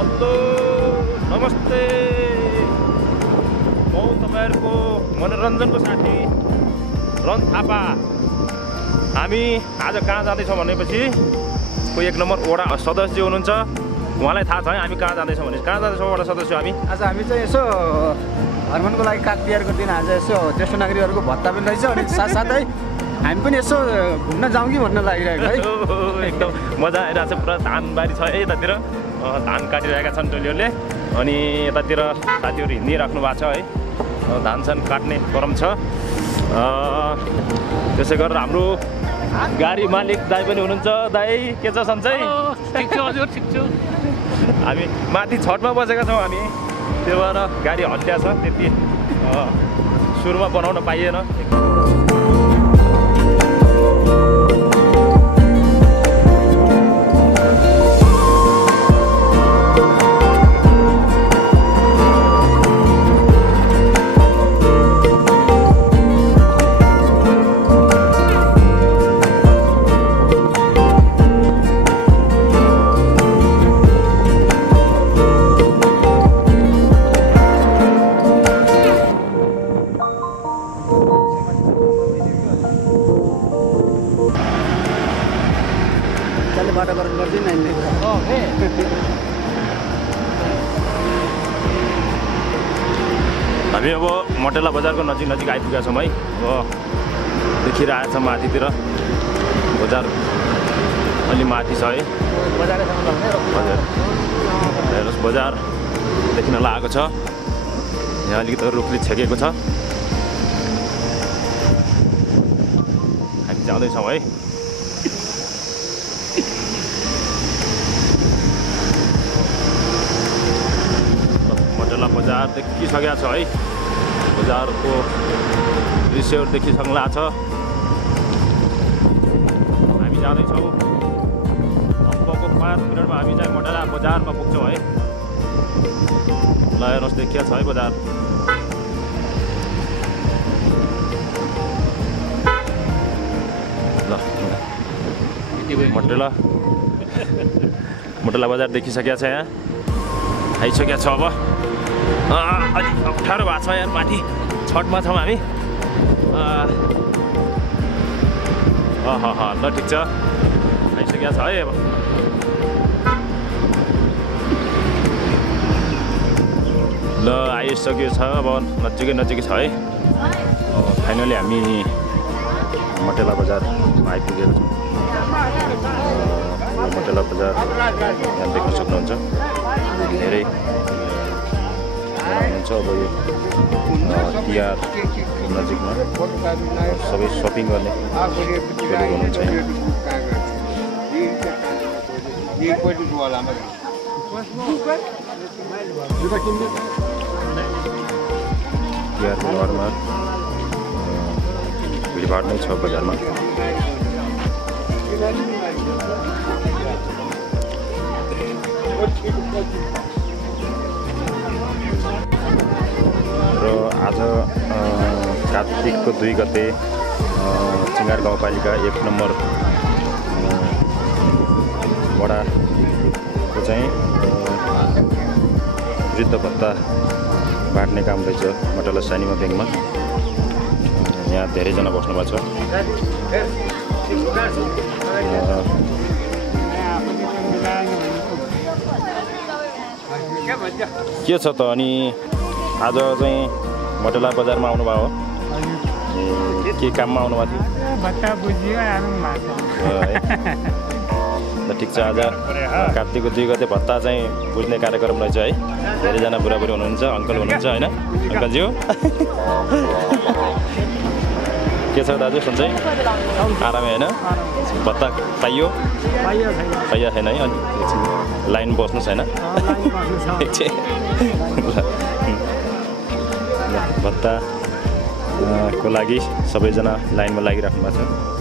Hello नमस्ते म तपाईहरुको मनोरञ्जनको साथी रन थापा। हामी आज कहाँ जाँदैछौँ भनेपछि को एक नम्बर वडा सदस्य हुनुहुन्छ, उहाँलाई थाहा छ है हामी कहाँ जाँदैछौँ भने। कहाँ जाँदैछौँ वडा सदस्य हामी? आज हामी चाहिँ यसो हर्मनको लागि काग तिहारको दिन आज यसो ज्येष्ठ नागरिकहरूको भत्ता पनि रहेछ अनि साथसाथै हामी पनि यसो घुम्न जाउँ कि भन्न लागिरहेको है। एकदम मजा आइरहेको छ, पुरा धानबारी छ है यतातिर, धान काटिरहेका छन् टोलीहरूले अनि यतातिर साथीहरू हिँडिराख्नु भएको छ है, धान सान काट्ने क्रम छ। त्यसै गरेर हाम्रो गाडी मालिक दाइ पनि हुनुहुन्छ। दाइ के छ सन्चै? ठिक छु हजुर, ठिक छु। हामी माथि छतमा बसेका छौँ हामी, त्यो भएर गाडी हत्या छ, त्यति सुरुमा बनाउन पाइएन। बाटो गराउनु पर्दैन नि। हामी अब मटेला बजारको नजिक आइपुगेका छौँ है। अब देखिरहेछ माथितिर बजार अलि माथि छ है, बजार देखिन लागेको छ। यहाँ अलिकति रुखले छेकेको छ। हामी जाँदैछौँ है। बजार देखिसकेको छ है, बजारको दृश्यहरू देखिसक्ला छ। हामी जाँदैछौँ अबको 5 मिनटमा हामी चाहिँ मटेला बजारमा पुग्छौँ है। ल हेर्नुहोस् देखिया छ है बजार। ल मटेला बजार देखिसकेको छ। यहाँ आइसकेको छ। अब अलिक अप्ठ्यारो भएको छ यार, माथि छतमा छौँ हामी। ल ठिक छ, आइसकेको छ है। अब ल आइसकेको छ, अब नजिकै छ है। फाइनली हामी मटेला बजार आइपुगेको छौँ। मटेला बजार यहाँ देख्न सक्नुहुन्छ, धेरै हुनुहुन्छ। अब यो तिहार नजिकमा सबै सपिङ गर्ने हुनुहुन्छ। तिहारको घरमा भिडभाड नै छ बजारमा। र आज कार्तिकको 2 गते चिङ्गार गाउँपालिका 1 नम्बर वडाको चाहिँ वृद्ध भत्ता बाँड्ने काम रहेछ मटेला सानीमा ब्याङ्कमा। यहाँ धेरैजना बस्नु भएको छ। के छ त अनि आज चाहिँ मटेला बजारमा आउनुभयो हो? के काममा आउनुभएको थियो? भत्ता बुझियो ठिक छ। आज कार्तिकको 2 गते भत्ता चाहिँ बुझ्ने कार्यक्रम रहेछ है। धेरैजना बुढाबुढी हुनुहुन्छ, अङ्कल हुनुहुन्छ होइन? अङ्कलज्यू के छ दाजु सन्चै? आरामै होइन? भत्ता पाइयो छैन है? अनि लाइन बस्नु छैन? भत्ताको लागि सबैजना लाइनमा लागिराख्नु भएको छ।